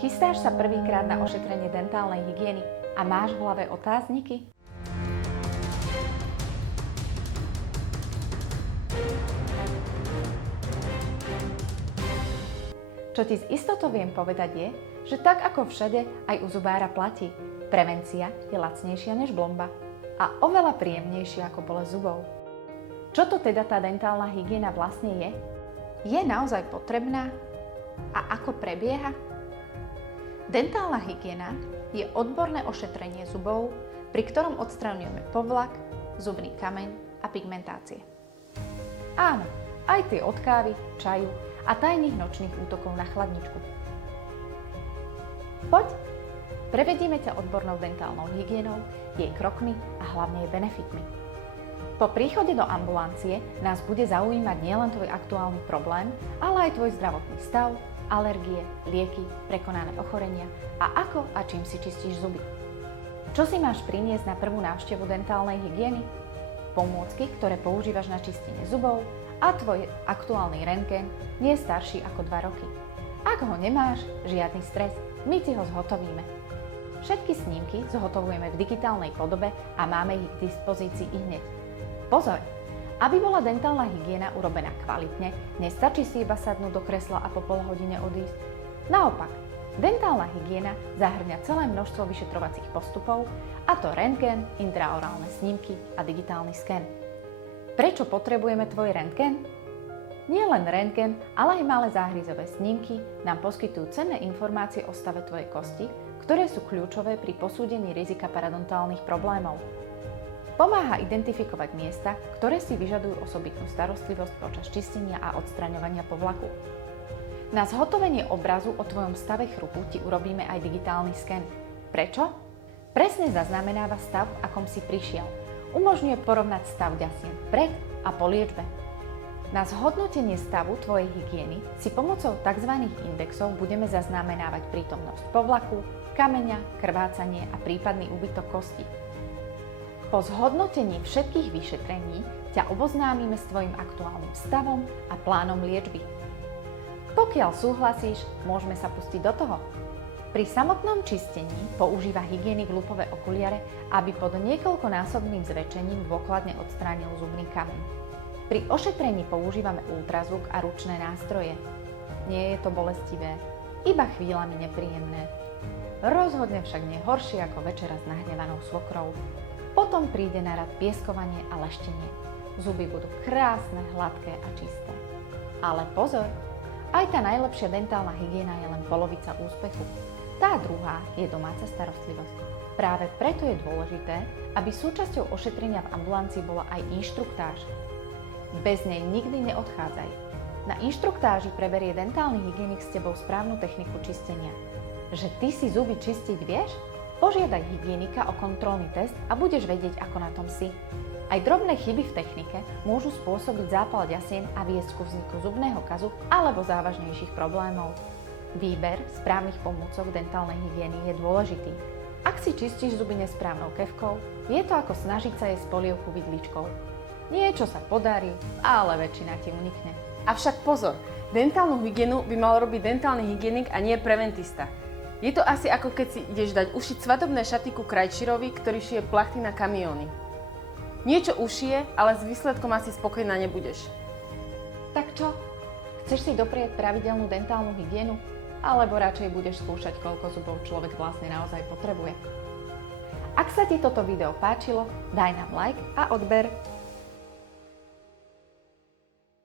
Chystáš sa prvýkrát na ošetrenie dentálnej hygieny a máš v hlave otázniky? Čo ti s istotou viem povedať je, že tak ako všade aj u zubára platí. Prevencia je lacnejšia než blomba a oveľa príjemnejšia ako bolesť zubov. Čo to teda tá dentálna hygiena vlastne je? Je naozaj potrebná? A ako prebieha? Dentálna hygiena je odborné ošetrenie zubov, pri ktorom odstraňujeme povlak, zubný kameň a pigmentácie. Áno, aj tie od kávy, čaju a tajných nočných útokov na chladničku. Poď, prevedieme ťa odbornou dentálnou hygienou, jej krokmi a hlavne jej benefitmi. Po príchode do ambulancie nás bude zaujímať nielen tvoj aktuálny problém, ale aj tvoj zdravotný stav, alergie, lieky, prekonané ochorenia a ako a čím si čistíš zuby. Čo si máš priniesť na prvú návštevu dentálnej hygieny? Pomôcky, ktoré používaš na čistenie zubov a tvoj aktuálny rentgen nie je starší ako 2 roky. Ak ho nemáš, žiadny stres, my ti ho zhotovíme. Všetky snímky zhotovujeme v digitálnej podobe a máme ich k dispozícii ihneď. Pozor! Aby bola dentálna hygiena urobená kvalitne, nestačí si iba sadnúť do kresla a po pol hodine odísť. Naopak, dentálna hygiena zahŕňa celé množstvo vyšetrovacích postupov, a to rentgen, intraorálne snímky a digitálny sken. Prečo potrebujeme tvoj rentgen? Nie len rentgen, ale aj malé záhryzové snímky nám poskytujú cenné informácie o stave tvojej kosti, ktoré sú kľúčové pri posúdení rizika parodontálnych problémov. Pomáha identifikovať miesta, ktoré si vyžadujú osobitnú starostlivosť počas čistenia a odstraňovania povlaku. Na zhotovenie obrazu o tvojom stave chrupu ti urobíme aj digitálny sken. Prečo? Presne zaznamenáva stav, v akom si prišiel. Umožňuje porovnať stav ďasien pred a po liečbe. Na zhodnotenie stavu tvojej hygieny si pomocou tzv. Indexov budeme zaznamenávať prítomnosť povlaku, kameňa, krvácanie a prípadný úbytok kosti. Po zhodnotení všetkých vyšetrení ťa oboznámime s tvojim aktuálnym stavom a plánom liečby. Pokiaľ súhlasíš, môžeme sa pustiť do toho. Pri samotnom čistení používa hygienik lupové okuliare, aby pod niekoľkonásobným zväčšením dôkladne odstránil zubný kameň. Pri ošetrení používame ultrazvuk a ručné nástroje. Nie je to bolestivé, iba chvíľami nepríjemné. Rozhodne však nie horšie ako večera s nahnevanou svokrou. Potom príde na rad pieskovanie a leštenie. Zuby budú krásne, hladké a čisté. Ale pozor, aj tá najlepšia dentálna hygiena je len polovica úspechu. Tá druhá je domáca starostlivosť. Práve preto je dôležité, aby súčasťou ošetrenia v ambulancii bola aj inštruktáž. Bez nej nikdy neodchádzaj. Na inštruktáži preberie dentálny hygienik s tebou správnu techniku čistenia. Že ty si zuby čistiť vieš? Požiadaj hygienika o kontrolný test a budeš vedieť, ako na tom si. Aj drobné chyby v technike môžu spôsobiť zápal ďasien a viesť ku vzniku zubného kazu alebo závažnejších problémov. Výber správnych pomôcok dentálnej hygieny je dôležitý. Ak si čistíš zuby nesprávnou kefkou, je to ako snažiť sa jesť polievku vidličkou. Niečo sa podarí, ale väčšina ti unikne. Avšak pozor, dentálnu hygienu by mal robiť dentálny hygienik a nie preventista. Je to asi ako keď si ideš dať ušiť svadobné šaty ku krajčírovi, ktorý šije plachty na kamióny. Niečo ušije, ale s výsledkom asi spokojná nebudeš. Tak čo? Chceš si doprieť pravidelnú dentálnu hygienu? Alebo radšej budeš skúšať, koľko zubov človek vlastne naozaj potrebuje? Ak sa ti toto video páčilo, daj nám like a odber.